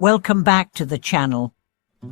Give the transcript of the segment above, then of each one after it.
Welcome back to the channel.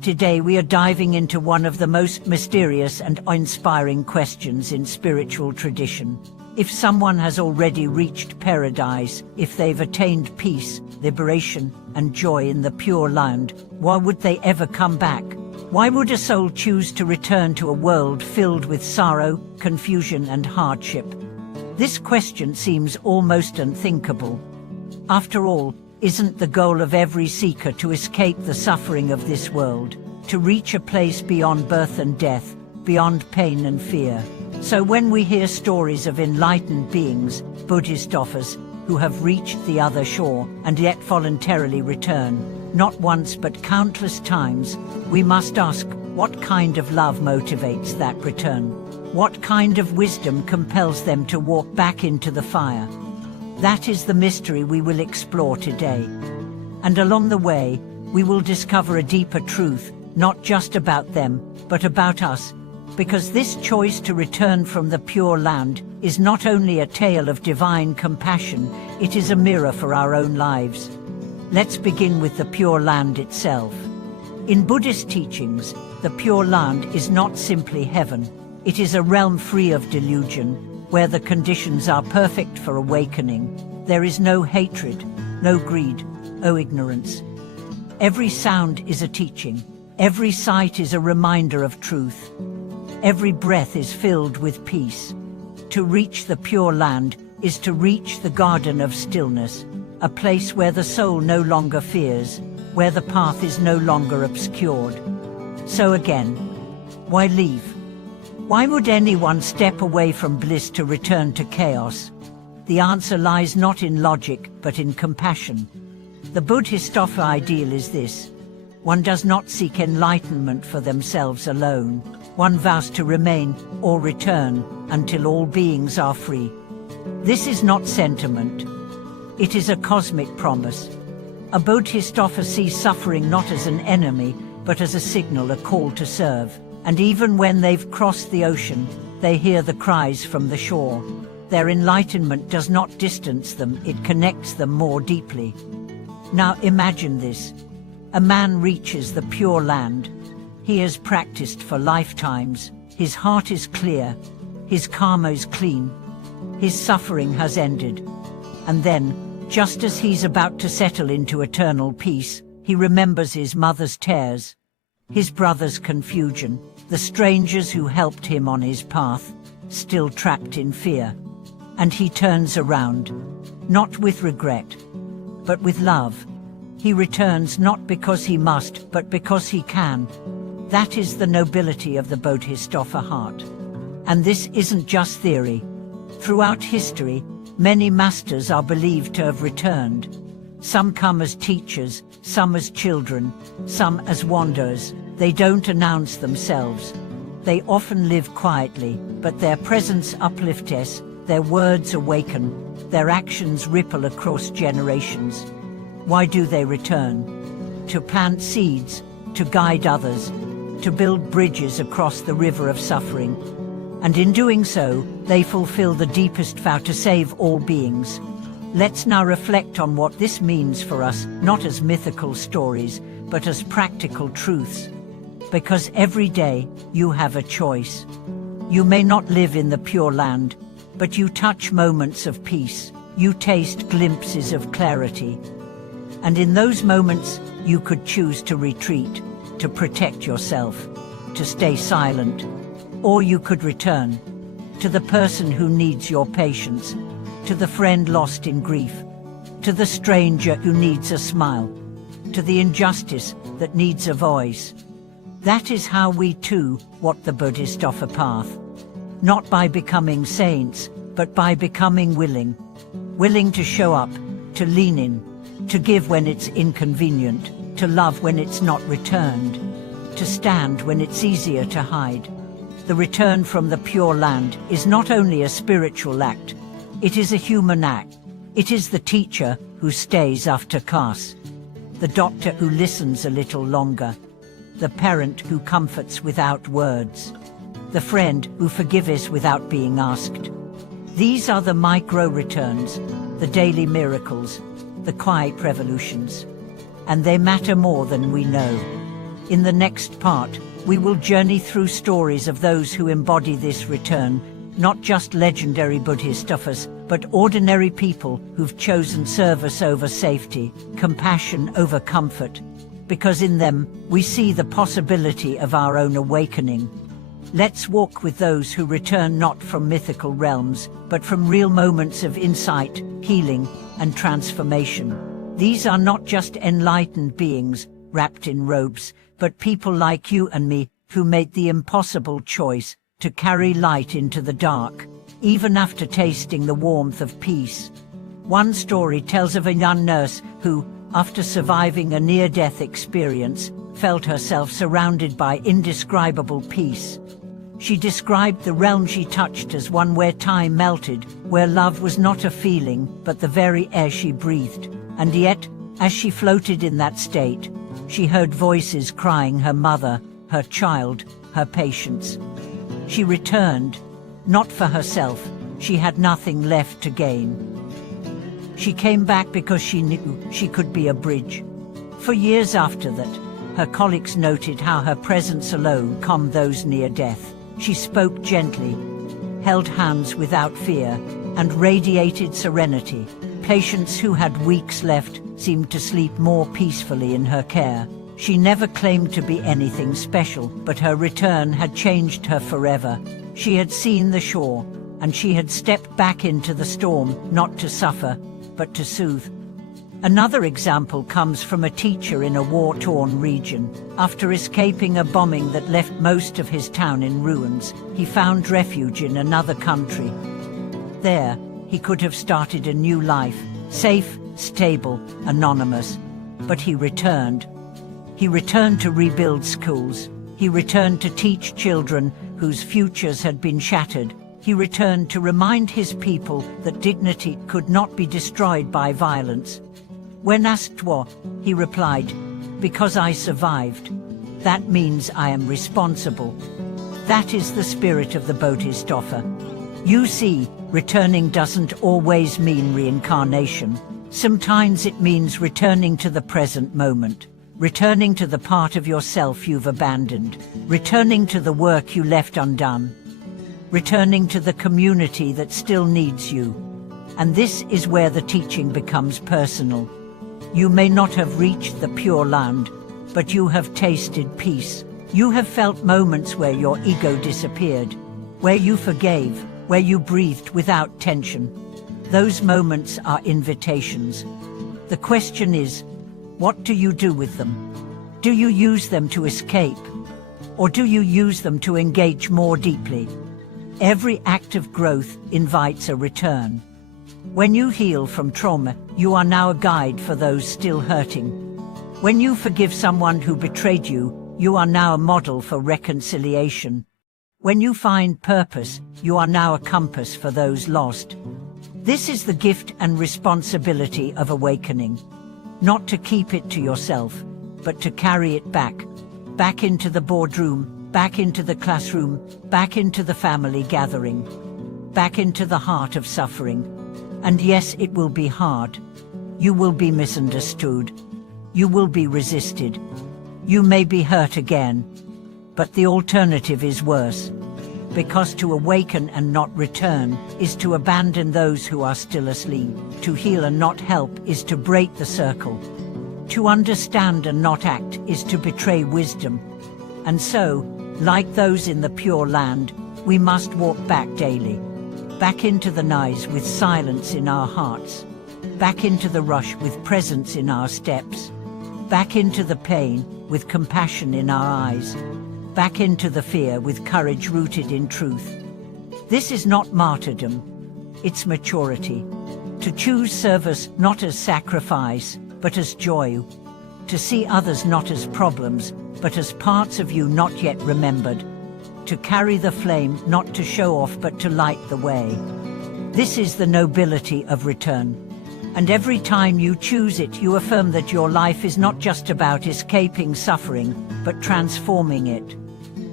Today we are diving into one of the most mysterious and inspiring questions in spiritual tradition. If someone has already reached paradise, if they've attained peace, liberation, and joy in the Pure Land, why would they ever come back? Why would a soul choose to return to a world filled with sorrow, confusion, and hardship? This question seems almost unthinkable. After all, isn't the goal of every seeker to escape the suffering of this world, to reach a place beyond birth and death, beyond pain and fear? So when we hear stories of enlightened beings, Buddhist offers, who have reached the other shore and yet voluntarily return, not once but countless times, we must ask, what kind of love motivates that return? What kind of wisdom compels them to walk back into the fire? That is the mystery we will explore today. And along the way, we will discover a deeper truth, not just about them, but about us. Because this choice to return from the Pure Land is not only a tale of divine compassion, it is a mirror for our own lives. Let's begin with the Pure Land itself. In Buddhist teachings, the Pure Land is not simply heaven. It is a realm free of delusion, where the conditions are perfect for awakening. There is no hatred, no greed, no ignorance. Every sound is a teaching. Every sight is a reminder of truth. Every breath is filled with peace. To reach the Pure Land is to reach the garden of stillness, a place where the soul no longer fears, where the path is no longer obscured. So again, why leave? Why would anyone step away from bliss to return to chaos? The answer lies not in logic, but in compassion. The Buddhist ideal is this: one does not seek enlightenment for themselves alone. One vows to remain or return until all beings are free. This is not sentiment. It is a cosmic promise. A Buddhist sees suffering not as an enemy, but as a signal, a call to serve. And even when they've crossed the ocean, they hear the cries from the shore. Their enlightenment does not distance them, it connects them more deeply. Now imagine this. A man reaches the Pure Land. He has practiced for lifetimes. His heart is clear. His karma is clean. His suffering has ended. And then, just as he's about to settle into eternal peace, he remembers his mother's tears, his brother's confusion, the strangers who helped him on his path, still trapped in fear. And he turns around, not with regret, but with love. He returns not because he must, but because he can. That is the nobility of the Bodhisattva heart. And this isn't just theory. Throughout history, many masters are believed to have returned. Some come as teachers, some as children, some as wanderers. They don't announce themselves. They often live quietly, but their presence uplifts us, their words awaken, their actions ripple across generations. Why do they return? To plant seeds, to guide others, to build bridges across the river of suffering. And in doing so, they fulfill the deepest vow to save all beings. Let's now reflect on what this means for us, not as mythical stories, but as practical truths. Because every day, you have a choice. You may not live in the Pure Land, but you touch moments of peace. You taste glimpses of clarity. And in those moments, you could choose to retreat, to protect yourself, to stay silent. Or you could return to the person who needs your patience, to the friend lost in grief, to the stranger who needs a smile, to the injustice that needs a voice. That is how we too walk the Bodhisattva path. Not by becoming saints, but by becoming willing. Willing to show up, to lean in, to give when it's inconvenient, to love when it's not returned, to stand when it's easier to hide. The return from the Pure Land is not only a spiritual act, it is a human act. It is the teacher who stays after class, the doctor who listens a little longer, the parent who comforts without words, the friend who forgives without being asked. These are the micro returns, the daily miracles, the quiet revolutions. and they matter more than we know. In the next part, we will journey through stories of those who embody this return, not just legendary Buddhistas, but ordinary people who've chosen service over safety, compassion over comfort, because in them we see the possibility of our own awakening. Let's walk with those who return not from mythical realms, but from real moments of insight, healing, and transformation. These are not just enlightened beings wrapped in robes, but people like you and me who made the impossible choice to carry light into the dark, even after tasting the warmth of peace. One story tells of a young nurse who, after surviving a near-death experience, felt herself surrounded by indescribable peace. She described the realm she touched as one where time melted, where love was not a feeling, but the very air she breathed. And yet, as she floated in that state, she heard voices crying her mother, her child, her patients. She returned, not for herself. She had nothing left to gain. She came back because she knew she could be a bridge. For years after that, her colleagues noted how her presence alone calmed those near death. She spoke gently, held hands without fear, and radiated serenity. Patients who had weeks left seemed to sleep more peacefully in her care. She never claimed to be anything special, but her return had changed her forever. She had seen the shore, and she had stepped back into the storm, not to suffer, but to soothe. Another example comes from a teacher in a war-torn region. After escaping a bombing that left most of his town in ruins, he found refuge in another country. There, he could have started a new life, safe, stable, anonymous. But he returned. He returned to rebuild schools. He returned to teach children whose futures had been shattered. He returned to remind his people that dignity could not be destroyed by violence. When asked why, he replied, "Because I survived. That means I am responsible." That is the spirit of the Bodhisattva. You see, returning doesn't always mean reincarnation. Sometimes it means returning to the present moment, returning to the part of yourself you've abandoned, returning to the work you left undone, returning to the community that still needs you. And this is where the teaching becomes personal. You may not have reached the Pure Land, but you have tasted peace. You have felt moments where your ego disappeared, where you forgave, where you breathed without tension. Those moments are invitations. The question is, what do you do with them? Do you use them to escape? Or do you use them to engage more deeply? Every act of growth invites a return. When you heal from trauma, you are now a guide for those still hurting. When you forgive someone who betrayed you, you are now a model for reconciliation. When you find purpose, you are now a compass for those lost. This is the gift and responsibility of awakening. Not to keep it to yourself, but to carry it back into the boardroom, back into the classroom, back into the family gathering, back into the heart of suffering. And yes, it will be hard. You will be misunderstood. You will be resisted. You may be hurt again. But the alternative is worse. Because to awaken and not return is to abandon those who are still asleep. To heal and not help is to break the circle. To understand and not act is to betray wisdom. And so, like those in the Pure Land, we must walk back daily. Back into the noise with silence in our hearts. Back into the rush with presence in our steps. Back into the pain with compassion in our eyes. Back into the fear with courage rooted in truth. This is not martyrdom, it's maturity. To choose service not as sacrifice, but as joy. To see others not as problems, but as parts of you not yet remembered. To carry the flame not to show off but to light the way. This is the nobility of return. And every time you choose it, you affirm that your life is not just about escaping suffering, but transforming it.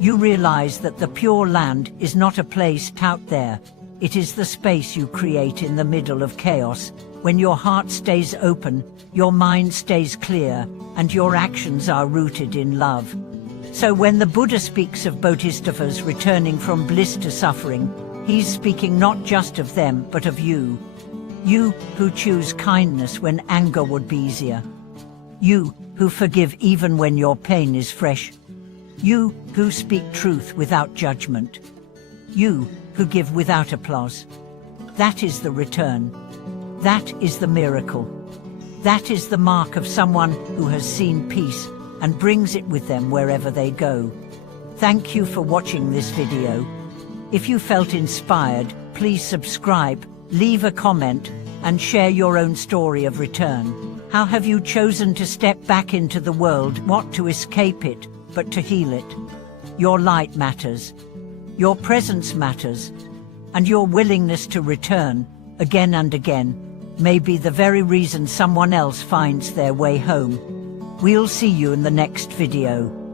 You realize that the Pure Land is not a place out there. It is the space you create in the middle of chaos, When your heart stays open, your mind stays clear, and your actions are rooted in love. So when the Buddha speaks of bodhisattvas returning from bliss to suffering, he's speaking not just of them, but of you. You who choose kindness when anger would be easier. You who forgive even when your pain is fresh. You who speak truth without judgment. You who give without applause. That is the return. That is the miracle. That is the mark of someone who has seen peace and brings it with them wherever they go. Thank you for watching this video. If you felt inspired, please subscribe, leave a comment, and share your own story of return. How have you chosen to step back into the world, not to escape it, but to heal it? Your light matters. Your presence matters. And your willingness to return, again and again, may be the very reason someone else finds their way home. We'll see you in the next video.